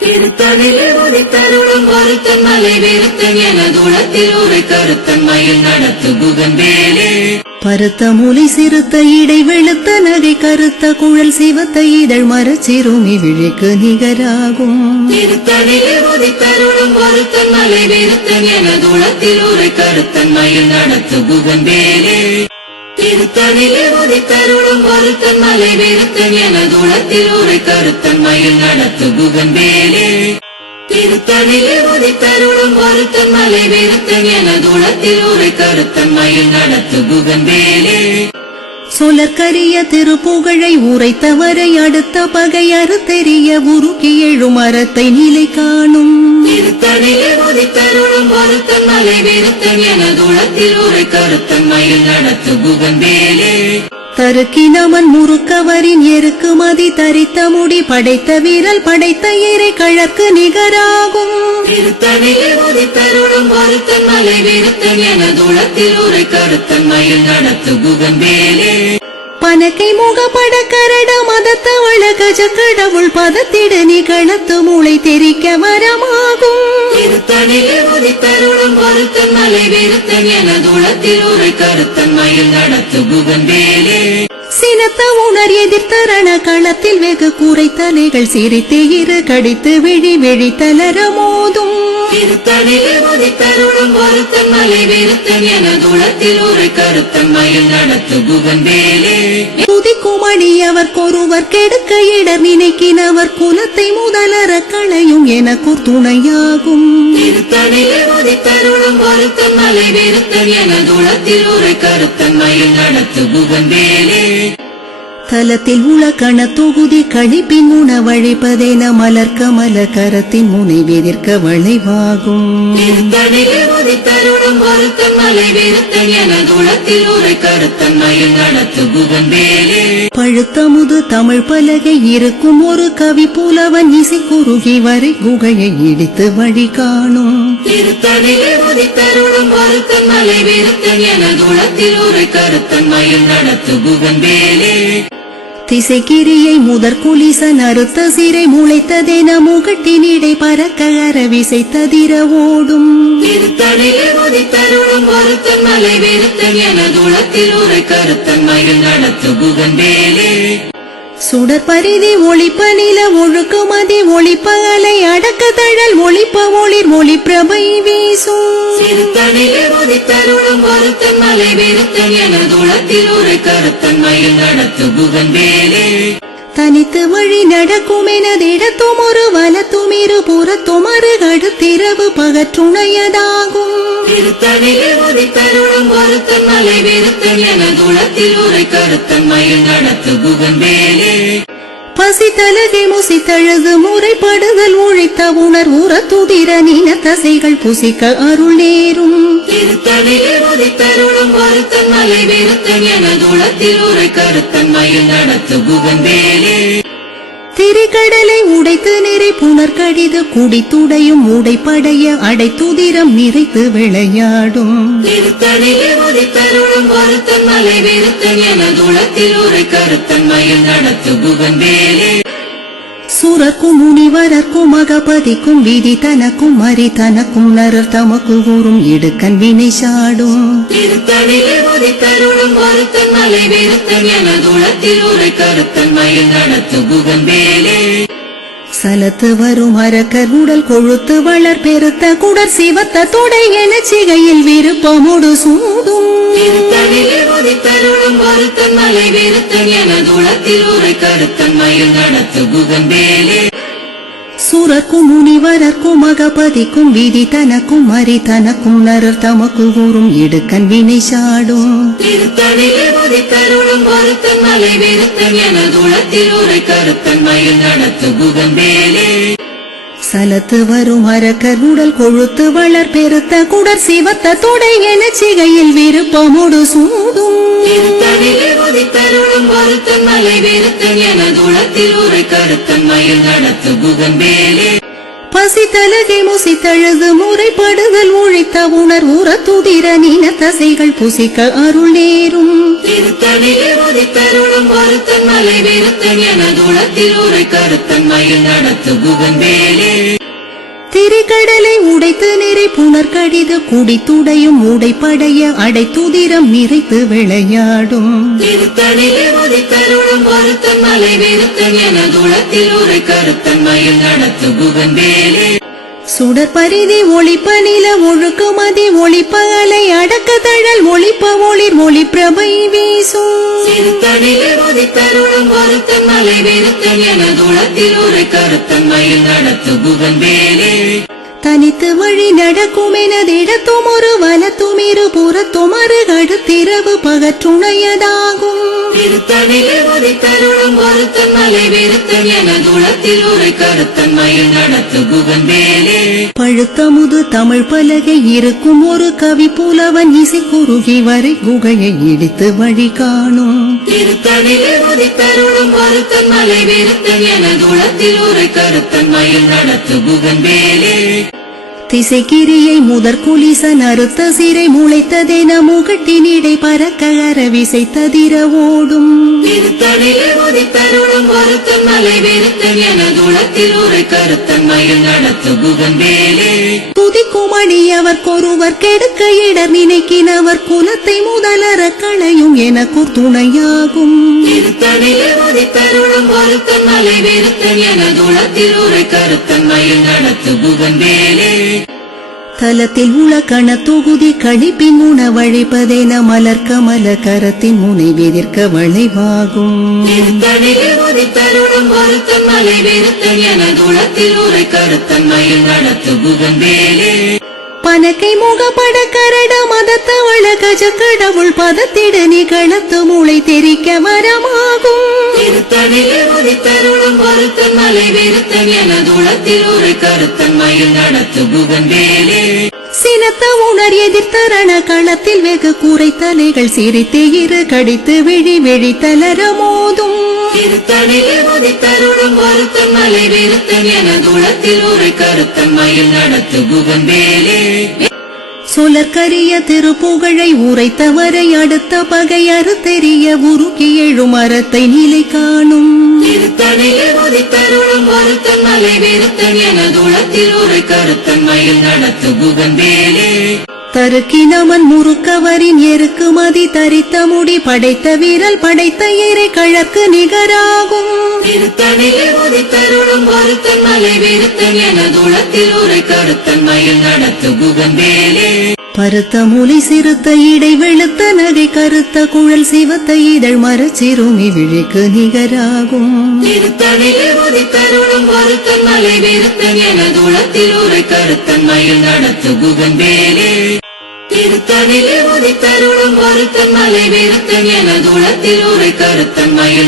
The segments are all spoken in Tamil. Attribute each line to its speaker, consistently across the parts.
Speaker 1: திருத்தணிலே உதித்தருளும் ஒருத்தன் மலை வெறுத்தன் என தூளத்தில் உரை கருத்தன் மயில் நடத்து குகந்தேலே
Speaker 2: பருத்த மூலி சிறுத்த இடை வெளுத்த நகை கருத்த குழல் சிவத்த இதழ் மரச்சிறுமி விழிக்கு நிகராகும்.
Speaker 1: திருத்தணிலே உதித்தருளும் ஒருத்தன் மலை வெறுத்தன் என தூளத்தில் உரை கருத்தன் மயில் நடத்து குகந்தேலே திருத்தணிலே உதித்தருளும் ஒருத்தன் மலை வெறுத்தன் என தூளத்தில் உரை கருத்தன் மயில் நடத்து குகந்தேலே திருத்தணிலே உதித்தருளும் ஒருத்தன் மலை வெறுத்தன் என தூளத்தில் உரை கருத்தன் மயில் நடத்து குகந்தேலே
Speaker 2: சொலற்கரிய திருப்புகழை உரைத்தவரை அடுத்த பகை அறுத்தெறிய உருக்கி எழும் மரத்தை நிலை காணும்.
Speaker 1: திருத்தணிலே மலை நிறுத்தன் என தூளத்தில் உரை கருத்தன் மயில் நடத்து குகந்தேலே
Speaker 2: தருக்கினவன் முறுக்கவரின் எருக்குமதி தரித்த முடி படைத்த வீரல் படைத்த இறை கழக்கு நிகராகும்.
Speaker 1: திருத்தணிலே உதித்தருளும் ஒருத்தன் மலை வீரத்தன் என தூளத்தில் உரை கருத்தன் மயில் நடத்து குகம்பேலே குகந்தேலே
Speaker 2: பனக்கை முகப்பட கரட மதத்தவள கஜ கடவுள் பதத்திடு நிகழத்து மூளை தெரிக்க வரமாகும்.
Speaker 1: திருத்தணிலே உதித்தருளும் ஒருத்தன் மலை வெறுத்தன் என தூளத்தில் உரை கருத்தன் மயில் நடத்து
Speaker 2: சினத்த உணர் எதிர்த்தரண களத்தில் வெகு கூரைத்தலைகள் சிரித்து இரு கடித்து விழி விழி தளர மோதும்.
Speaker 1: திருத்தணிலே உதித்தருளும் ஒருத்தன் மலை வெறுத்தன் என தூளத்தில் உரை கருத்தன் மயில் நடத்து குகந்தேலே
Speaker 2: குதிக்குமணி அவர் கொருவர் கெடுக்க இடர் நினைக்கினவர் குலத்தை முதலற களையும் எனக்கு துணையாகும்
Speaker 1: திருத்தணிலே உதித்தருளும் ஒருத்தன் மலை வெறுத்தன் என தூளத்தில் உரை கருத்தன் மயில் நடத்து குகந்தேலே
Speaker 2: தலத்தில் உள கண தொகுதி கழிப்பின் உணவழிப்பதென மலர் கரத்தின் முனை வெதிர்க்க வளைவாகும்.
Speaker 1: திருத்தணிலே உதித்தருளும் ஒருத்தன் மலை வெறுத்தன் என தூளத்தில் உரை கருத்தன் நடத்து குகந்தேலே
Speaker 2: பழுத்தமுது தமிழ் பலகை இருக்கும் ஒரு கவி புலவன் இசை குறுகி வரை குகையை இடித்து வழி காணும்.
Speaker 1: மலை வெறுத்தன் என தூளத்தில் உரை கருத்தன் மயில் நடத்து குகந்தேலே
Speaker 2: திசைக்கிரியை முதற் குலிச நறுத்த சிறை முளைத்ததென முகட்டினிடை பறக்க அரவிசை ததிர ஓடும்.
Speaker 1: திருத்தணிலே ஒருத்தன் மலை வெறுத்தன் என தூளத்தில் உரை கருத்தன் மயில் நடத்து குகந்தேலே
Speaker 2: சுடர் சுடற்பரிதி ஒளிப்ப நில ஒழுக்குமதி ஒளிப்ப அலை அடக்க தழல் ஒளிப்ப ஒளிர் ஒளி பிரபை வீசும்
Speaker 1: திருத்தணிலே உதித்தருளும் ஒருத்தன் மலை வெறுத்தன் என தூளத்தில் ஒரு கருத்தன் மயில் நடத்து புகன்
Speaker 2: வேலே. வழி நடக்கும் எனதிடத்தும் ஒரு வலத்தும் இரு புறத்தும் அருகடுத்திரவு பகற்றுணையதாகும்.
Speaker 1: திருத்தணிலே உதித்தருளும் ஒருத்தன் மலை வெறுத்தன் என தூளத்தில் உரை கருத்தன் மயில் நடத்து குகந்தேலே
Speaker 2: பசி தலகை முசித்தழுது முறைப்படுதல் உழைத்த உணர் உற துதிர நின தசைகள் புசிக்க அருள் நேரும்.
Speaker 1: திருத்தணிலே உதித்தருளும் ஒருத்தன் மலை வெறுத்தன் என தூளத்தில் உரை கருத்தன் மயில் நடத்து குகந்தேலே
Speaker 2: திரிகடலை உடைத்து நிறை புனர் கடிது குடித்துடையும் உடைப்படைய அடைத்துதிரம் நிறைத்து விளையாடும்.
Speaker 1: மலை வெறுத்தன் என உரை கருத்தன் மயில் நடத்து குகந்தேலே
Speaker 2: சுரக்கும் முனிவரக்கும் அகபதிக்கும் விதி தனக்கும் மறி தனக்கும் நரர் தமக்கு கூறும் இடுக்கன் வினை சாடும்.
Speaker 1: திருத்தணிலே மலை வெறுத்தன் என தூளத்தில் உரை கருத்தன் மயில் நடத்து குகந்தேலே
Speaker 2: சலத்து வரும் அரக்கர் உடல் கொழுத்து வளர் பெருத்த குடர் சிவத்த தொடை என சிகையில் விருப்பமுடு சூடும்.
Speaker 1: மலை வெறுத்தன் என தூளத்தில் உரை கருத்தன் மயில் நடத்து குகம்பேலே
Speaker 2: சுரக்கும் முனிவரர்க்கும் அகபதிக்கும் விதி தனக்கும் மறி தனக்கும் நரர் தமக்கு கூறும் இடுக்கன் வினை சாடும்.
Speaker 1: திருத்தணிலே மலை வெறுத்தன் என தூளத்தில் உரை கருத்தன் மயில் நடத்து குகந்தேலே
Speaker 2: சலத்து வரும் அரக்கர் உடல் கொழுத்து வளர் பெருத்த குடர் சிவத்த தொடை என சிகையில் விருப்பமுடு சூடும்
Speaker 1: திருத்தணிலே மலை வெறுத்தன் என தூளத்தில் உரை கருத்தன் மயில் நடத்து குகந்தேலே
Speaker 2: பசித்தலகை முசித்தழுது முறைப்படுதல் உழைத்த உணர் உற துதிர நீன தசைகள் புசிக்க அருள் நேரும்.
Speaker 1: உதித்தருளும் ஒருத்தன் மலை விருத்தன் என தூளத்தில் உரை கருத்தன் மயில் நடத்து புகந்தேலே
Speaker 2: திரிகடலை உடைத்து நிறை புனர் கடிது குடித்துடையும் உடைப்படைய அடைத்துதிரம் நிறைத்து விளையாடும்.
Speaker 1: மலை விருத்தன் என துளத்தில் உரை கருத்தன் மயில் நடத்து புகந்தேலே
Speaker 2: சுடர் பரிதி ஒளிப்ப நில ஒழுக்குமதி ஒளிப்ப அலை அடக்க தழல் ஒளிப்ப ஒளிர் ஒளி பிரபை வீசும்.
Speaker 1: திருத்தணிலே உதித்தருளும் ஒருத்தன் மலை விருத்தன் என துளத்தில் உரை கருத்தன் மயில் நடத்து புகந்தேலே
Speaker 2: தனித்து வழி நடக்கும் எனதிடத்தும் ஒரு வலத்தும் இரு புறத்தும் அருகடுத்திரவு பகற்றுணையதாகும்.
Speaker 1: திருத்தணிலே உதித்தருளும் ஒருத்தன் மலை விருத்தன் என துளத்தில் உரை கருத்தன் மயில் நடத்து புகந்தேலே
Speaker 2: பழுத்த முது தமிழ் பலகை இருக்கும் ஒரு கவி புலவன் இசை குறுகி வரை குகையை இடித்து வழி காணும்.
Speaker 1: திருத்தணிலே உதித்தருளும் ஒருத்தன் மலை விருத்தன் என துளத்தில் உரை கருத்தன் மயில் நடத்து புகந்தேலே
Speaker 2: திசைக்கிரியை முதற் குலிசன் அறுத்த சிறை முளைத்ததென முகட்டினிடை பறக்க அரவிசை ததிர ஓடும்.
Speaker 1: ஒருத்தன் மலை விருத்தன் என துளத்தில் உரை கருத்தன் மயில் நடத்து புகந்தேலே
Speaker 2: துதிக்கும் அடியவர்க்கொருவர் கெடுக்க இடர் நினைக்கினவர் குலத்தை முதலற களையும் எனக்கு துணையாகும்.
Speaker 1: ஒருத்தன் மலை விருத்தன் என துளத்தில் உரை கருத்தன் மயில் நடத்து புகந்தேலே
Speaker 2: தலத்தில் உள்ள கண தொகுதி கழிப்பின் உணவழிப்பதென மலர் கமல கரத்தின் முனை விதிர்க்க வளைவாகும். பனக்கை முகப்பட கரட கஜ கடவுள் பதத்திட நிகழத்து மூளை தெரிக்க வரமாகும்.
Speaker 1: திருத்தணிலே உதித்தருளும் ஒருத்தன் மலை விருத்தன் என துளத்தில் உரை கருத்தன் மயில் நடத்து புகந்தேலே
Speaker 2: சினத்த உணர் எதிர்த்தரண களத்தில் வெகு குறைத்தலைகள் சிரித்து இரு கடித்து விழி விழி தளர மோதும்.
Speaker 1: உதித்தருளும் மலை விருத்தன் என துளத்தில் உரை கருத்தன் மயில் நடத்து புகந்தேலே
Speaker 2: சுலர்கரிய திருப்புகழை உரைத்தவரை அடுத்த பகை தெரிய உருக்கி எழும் அறத்தை நிலை காணும்.
Speaker 1: திருத்தணிலே மலை வெறுத்தன் என துளத்தில் உரை கருத்தன் மயில் நடத்து புகந்தேலே
Speaker 2: தருக்கினமன் முறுக்கவரின் எருக்கு மதி தரித்த முடி படைத்த வீரல் படைத்த இறை கழக்கு நிகராகும்.
Speaker 1: திருத்தணிலே உதித்தருளும் ஒருத்தன் மலை விருத்தன் என தூளத்தில் உரை கருத்தன் மயில் நடத்து புகந்தேலே
Speaker 2: பருத்த மொழி சிறுத்த இடை வெளுத்த நகை கருத்த குழல் சிவத்த இதழ் மரச்சிறுமி விழிக்கு நிகராகும்.
Speaker 1: திருத்தணிலே உதித்தருளும் ஒருத்தன் மலை விருத்தன் என தூளத்தில் உரை கருத்தன் மயில்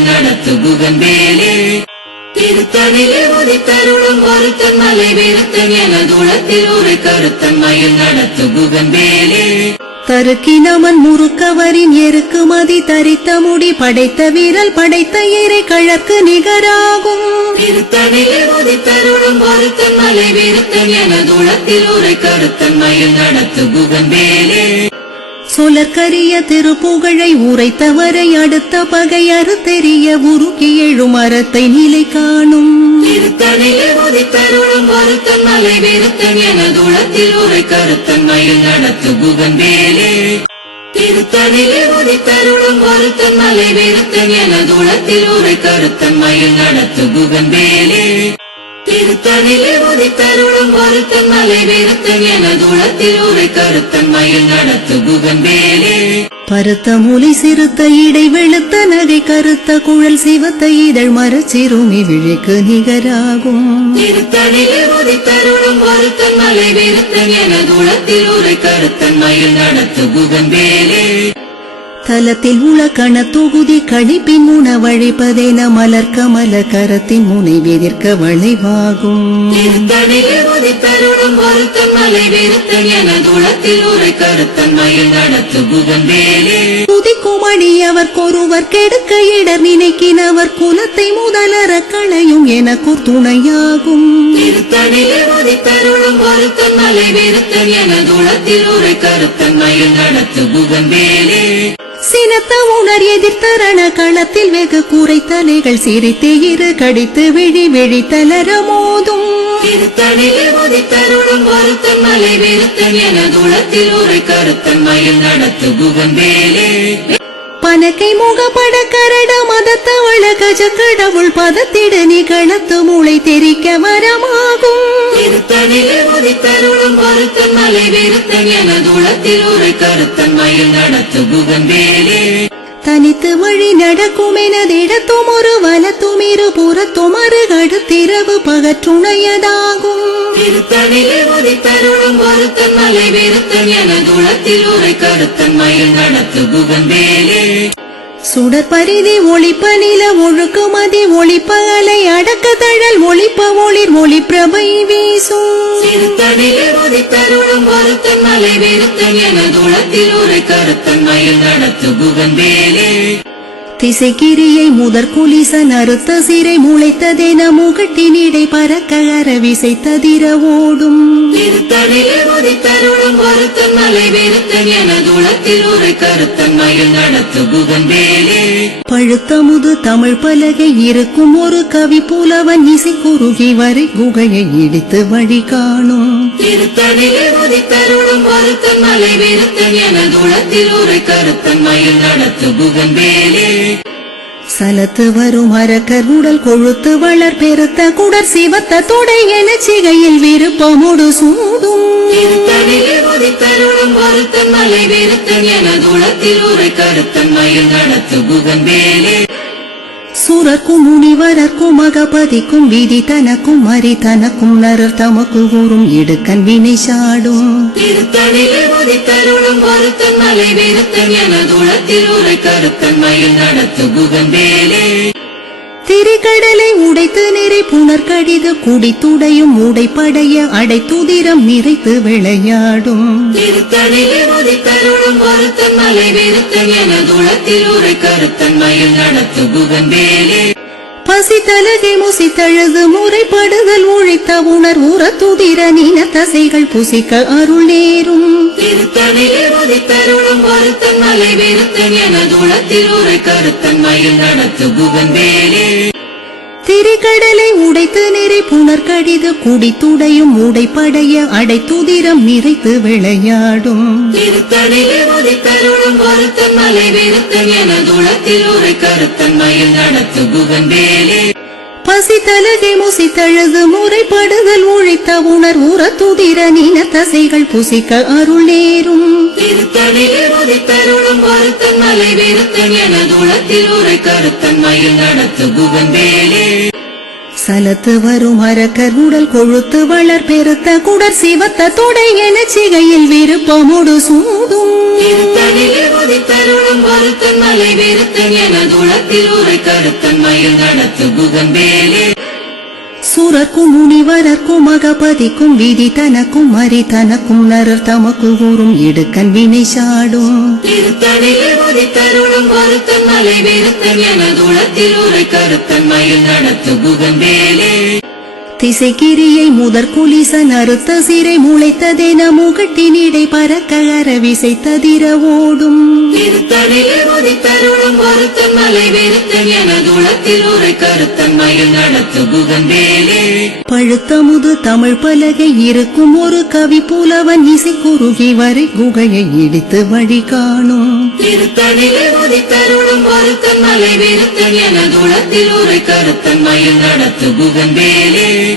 Speaker 1: நடத்து புகந்தேலே. திருத்தணிலே உதித்தருளும் ஒருத்தன் மலை விருத்தன் என துளத்தில் உரை கருத்தன் மயில் நடத்து நடத்து புகந்தேலே
Speaker 2: தருக்கினமன் முறுக்கவரின் எருக்கு மதி தரித்த முடி படைத்த வீரல் படைத்த இறை கழற்கு நிகராகும்.
Speaker 1: திருத்தணிலே உதித்தருளும் ஒருத்தன் மலை விருத்தன் என துளத்தில் உரை கருத்தன் மயில் நடத்து புகந்தேலே
Speaker 2: சுலர்கரிய திருப்புகழை உரைத்தவரை அடுத்த பகை தெரிய உருக்கி எழும் அறத்தை நிலை காணும்.
Speaker 1: திருத்தணிலே உதித்தருளும் ஒருத்தன் மலை வெறுத்தன் என தூளத்தில் உரை கருத்தன் மயில் நடத்து புகந்தேலே. திருத்தணிலே உதித்தருளும் ஒருத்தன் மலை விருத்தன் என துளத்தில் உரை கருத்தன் மயில் நடத்து புகந்தேலே
Speaker 2: பருத்த மூலை சிறுத்த இடை வெளுத்த நகை கருத்த குழல் சிவத்த இதழ் மரச்சிறுமி விழிக்கு நிகராகும்.
Speaker 1: திருத்தணிலே உதித்தருளும் ஒருத்தன் மலை விருத்தன் என துளத்தில் உரை கருத்தன் மயில் நடத்து புகந்தேலே
Speaker 2: தலத்தில் உலகண தொகுதி கழிப்பின் உணவழிப்பதென மலர் கமல கரத்தின் முனை வெதிர்க்க வளைவாகும்.
Speaker 1: திருத்தணிலே உதித்தருளும் ஒருத்தன் மலை வெறுத்தன் எனது உளத்தில் உரை கருத்தன் மயில் நடத்து புகந்தேலே.
Speaker 2: துதிக்கும் அடியவர் கொருவர் கெடுக்க இடர் நினைக்கினவர் குலத்தை முதலற களையும் எனக்குர் துணையாகும்
Speaker 1: மலை வெறுத்தன் எனது உளத்தில் உரை கருத்தன் மயில் நடத்து புகந்தேலே.
Speaker 2: சினத்த உணர் எதிர்த்தரண களத்தில் வெகு கூரை தலைகள் சிரித்து இரு கடித்து விழி விழி தளர மோதும்.
Speaker 1: திருத்தணிலே உதித்தருளும் ஒருத்தன் மலை வெறுத்தன் என தூளத்தில் உரை கருத்தன் மயில் நடத்து புகந்தேலே
Speaker 2: பனக்கை முகப்பட கரட மதத்தவள கஜ கடவுள் பதத்திட நிகழத்து மூளை தெரிக்க வரமாகும்.
Speaker 1: திருத்தணிலே உதித்தருளும் ஒருத்தன் மலை வெறுத்தன் எனது உளத்தில் உரை கருத்தன் மயில் நடத்து புகந்தேலே
Speaker 2: தனித்து வழி நடக்கும் எனதிடத்தும் ஒரு வலத்தும் இரு புறத்தும் அருகடுத்திரவு பகற்றுணையதாகும்.
Speaker 1: திருத்தணிலே உதித்தருளும் ஒருத்தன் மலை வெறுத்தன் என உளத்தில் உரை கருத்தன் மயில் நடத்து புகந்தேலே
Speaker 2: சுடர் பரிதி ஒளிப்ப நில ஒழுக்கு மதி ஒளிப்ப அலை அடக்க தழல் ஒளிப்ப ஒளிர் ஒளி பிரபை வீசும்
Speaker 1: உதித்தருளும் ஒருத்தன் மலை வெறுத்தன் எனது உளத்தில் உரை கருத்தன் மயில் நடத்து புகந்தேலே.
Speaker 2: திசைக்கிரியை முதற் குலிசன் அறுத்த சிறை முளைத்ததென முகட்டினிடை பறக்க அரவிசை ததிர ஓடும்.
Speaker 1: திருத்தணிலே ஒருத்தன் மலை வெறுத்தன் எனது உளத்தில் உரை கருத்தன் மயில் நடத்து புகந்தேலே
Speaker 2: பழுத்தமுது தமிழ் பலகை இருக்கும் ஒரு கவி புலவன் இசை குறுகி வரை குகையை இடித்து வழி காணும்.
Speaker 1: திருத்தணிலே உதித்தருளும் ஒருத்தன் மலை வெறுத்தன் எனது உளத்தில் உரை கருத்தன் மயில் நடத்து புகந்தேலே
Speaker 2: சலத்து வரும் அரக்கர் உடல் கொழுத்து வளர் பெருத்த குடர் சிவத்த தொடை என சிகையில் விருப்பமுடு சூடும்.
Speaker 1: மலை வெறுத்தன் என தூளத்தில் உரை கருத்தன் மயில் நடத்து புகன் வேலே
Speaker 2: சுரர்க்கும் முனிவரர்க்கும் அகபதிக்கும் விதி தனக்கும் மறி தனக்கும் நரர் தமக்கு கூறும் இடுக்கன் வினை சாடும்.
Speaker 1: திருத்தணிலே மலை வீரத்தன் என உளத்தில் உரை கருத்தன் மயில் நடத்து புகந்தேலே
Speaker 2: திரிகடலை உடைத்து நிறை புனர் கடிது குடித்துடையும் உடைப்படைய அடைத்துதிரம் நிறைத்து விளையாடும்.
Speaker 1: திருத்தணிலே உதித்தருளும் ஒருத்தன் மலை வெறுத்தன் என உளத்தில் உரை கருத்தன் மயில் நடத்து புகந்தேலே
Speaker 2: பசி தலகை முசி தழுது முறைப்படுதல் உழைத்த உணர் உற துதிர நீன தசைகள் புசிக்க அருள் நேரும்
Speaker 1: திருத்தணிலே மலை வெறுத்தன் என தூளத்தில் உரை கருத்தன் மயில் நடத்து புகந்தேலே
Speaker 2: திரிகடலை உடைத்து நிறை புனர் கடிது குடித்துடையும் உடைப்படைய அடைத்துதிரம் நிறைத்து விளையாடும்.
Speaker 1: திருத்தணிலே உதித்தருளும் ஒருத்தன் மலை வெறுத்தன் எனது உளத்தில் உரை கருத்தன் மயில் நடத்து புகந்தேலே
Speaker 2: பசி தலகை முசி தழுது முறைப்படுதல் ஒழித்த உணர் உற துதிர நீன தசைகள் புசிக்க அருள் நேரும்.
Speaker 1: திருத்தணிலே மலை வெறுத்தன் எனது உளத்தில் உரை கருத்தன் மயில் நடத்து புகந்தேலே.
Speaker 2: சலத்து வரும் அரக்கர் உடல் கொழுத்து வளர் பெருத்த குடர் சிவத்த தொடை என சிகையில் விருப்பமுடு
Speaker 1: ஒருத்தன் மலை வெறுத்தன் எனது உளத்தில் உரை கருத்தன் மயில் நடத்து புகந்தேலே.
Speaker 2: சுரர்க்கும் முனிவரர்க்கும் அகபதிக்கும் விதி தனக்கும் மறி தனக்கும் நரர் தமக்கு கூறும் இடுக்கன் வினை சாடும்.
Speaker 1: திருத்தணிலே ஒருத்தன் மலை வெறுத்தன் என தூளத்தில் உரை கருத்தன் மயில் நடத்து புகந்தேலே
Speaker 2: திசைக்கிரியை முதற் குலிசன் அறுத்த சிறை முளைத்ததென முகட்டினிடை பறக்க அரவிசை ததிர ஓடும்
Speaker 1: புகந்தேலே.
Speaker 2: பழுத்தமுது தமிழ் பலகை இருக்கும் ஒரு கவி புலவன் இசை குறுகி வரை குகையை இடித்து வழி காணும்.
Speaker 1: ஒருத்தன் மலை வெறுத்தன் எனது உளத்தில் உரை கருத்தன் மயில் நடத்து
Speaker 2: தனித்து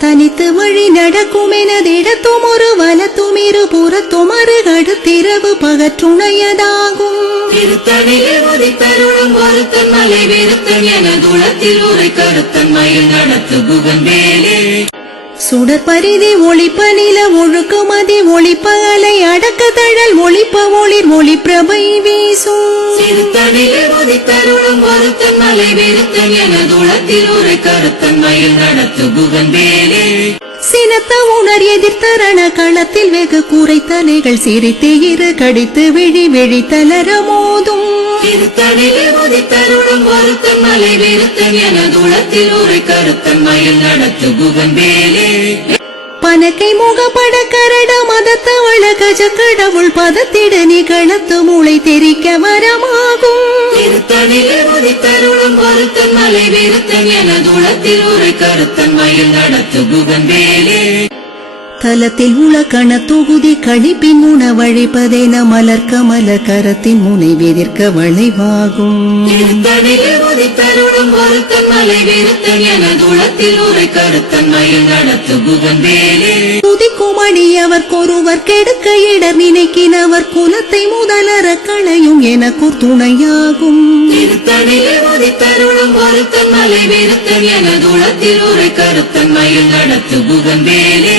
Speaker 2: வழி நடக்கும் எனதிடத்தும் ஒரு வலத்தும் இரு புறத்தும் அருகடுத்திரவு பகற்றுணையதாகும்.
Speaker 1: திருத்தணிலே உதித்தருளும் ஒருத்தன் மலை வெறுத்தன் என குளத்தில் உரை கருத்தன் மயில் நடத்து புகந்தேலே
Speaker 2: பரிதி ஒளிப்ப நில ஒழுக்குமதி ஒளிப்ப அலை அடக்க தழல் ஒளிப்ப ஒளிர் ஒளி பிரபை வீசும்
Speaker 1: உதித்தருளும் ஒருத்தன் மலை விருத்தன் எனதுளத்தில் ஒரு கருத்தன் மயில் நடத்து புகந்தேலே
Speaker 2: சினத்த உணர் எதிர்த்தரண களத்தில் வெகு கூரை தலைகள் சிரித்து இரு கடித்து விழி விழி தளர மோதும்.
Speaker 1: திருத்தணிலே உதித்தருளும் ஒருத்தன் மலை விருத்தன் எனதுளத்தில் ஒரு கருத்தன் மயில் நடத்து புகந்தேலே
Speaker 2: பனக்கை முகப்பட கரட மதத்தவள கஜ கடவுள் பதத்திடு நிகழத்து மூளை தெரிக்க வரமாகும்.
Speaker 1: உதித்தருளும் ஒருத்தன் மலை விருத்தன் எனதுளத்தில் ஒரு கருத்தன் மயில் நடத்து புகந்தேலே
Speaker 2: தலத்தில் உலக்கண தொகுதி கழிப்பின் உணவழிப்பதென மலர் கமல கரத்தின் முனை வெதிர்க்க வளைவாகும்
Speaker 1: திருத்தணிலே உதித்தருளும் ஒருத்தன் மலை விருத்தன் எனதுளத்தில் ஒரு கருத்தன் மயில் நடத்து புகந்தேலே.
Speaker 2: துதிக்கும் அடியவர்க்கொருவர் கெடுக்க இடர் நினைக்கினவர் குலத்தை முதலற களையும் எனக்கூர் துணையாகும்
Speaker 1: ஒருத்தன் மலை விருத்தன் எனதுளத்தில் ஒரு கருத்தன் மயில் நடத்து புகந்தேலே.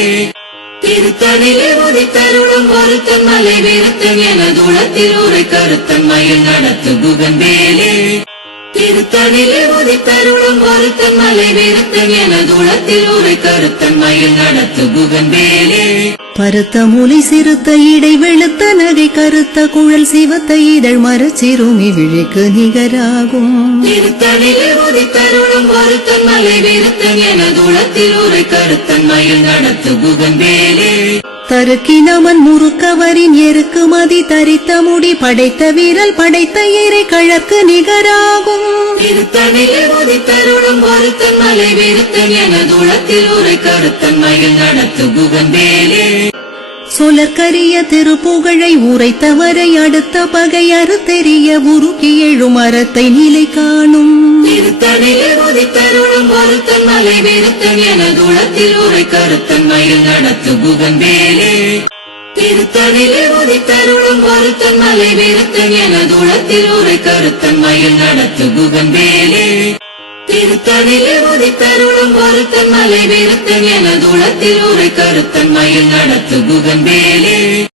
Speaker 1: திருத்தணிலே உதித்தருளும் ஒருத்தன் மலை வீரத்தன் என தூளத்தில் ஒரு கருத்தன் மயில் நடத்து புகந்தேலே திருத்தணிலே உதித்தருளும் ஒருத்தன் மலை வீரத்தன் என தூளத்தில் ஒரு கருத்தன் மயில் நடத்து புகந்தேலே
Speaker 2: பருத்த மூலை சிறுத்த இடை வெளுத்த நகை கருத்த குழல் சிவத்த இதழ் மரச்சிறுமி விழிக்கு நிகராகும்.
Speaker 1: திருத்தணிலே உதித்தருளும் மலை விருத்தன் எனதுளத்தில் ஒரு கருத்தன் மயில் நடத்து புகந்தேலே
Speaker 2: தருக்கினமன் முறுக்கவரின் எருக்குமதி தரித்த முடி படைத்த வீரல் படைத்த இறை கழக்கு நிகராகும்.
Speaker 1: திருத்தணிலே உதித்தருளும் ஒருத்தன் மலை விருத்தன் எனதுளத்தில் ஒரு கருத்தன் மயில் நடத்து புகந்தேலே
Speaker 2: சொலற்கரிய திருப்புகழை உரைத்தவரை அடுத்த பகை அறுத்தெறிய உருக்கி எழும் அறத்தை நிலை காணும்.
Speaker 1: திருத்தணிலே உதித்தருளும் ஒருத்தன் மலை வெறுத்தன் என தூளத்தில் ஒரு கருத்தன் மயில் நடத்து புகந்தேலே. திருத்தணிலே உதித்தருளும் ஒருத்தன் மலை விருத்தன் எனதுளத்தில் ஒரு கருத்தன் மயில் நடத்து புகன் திருத்தணிலே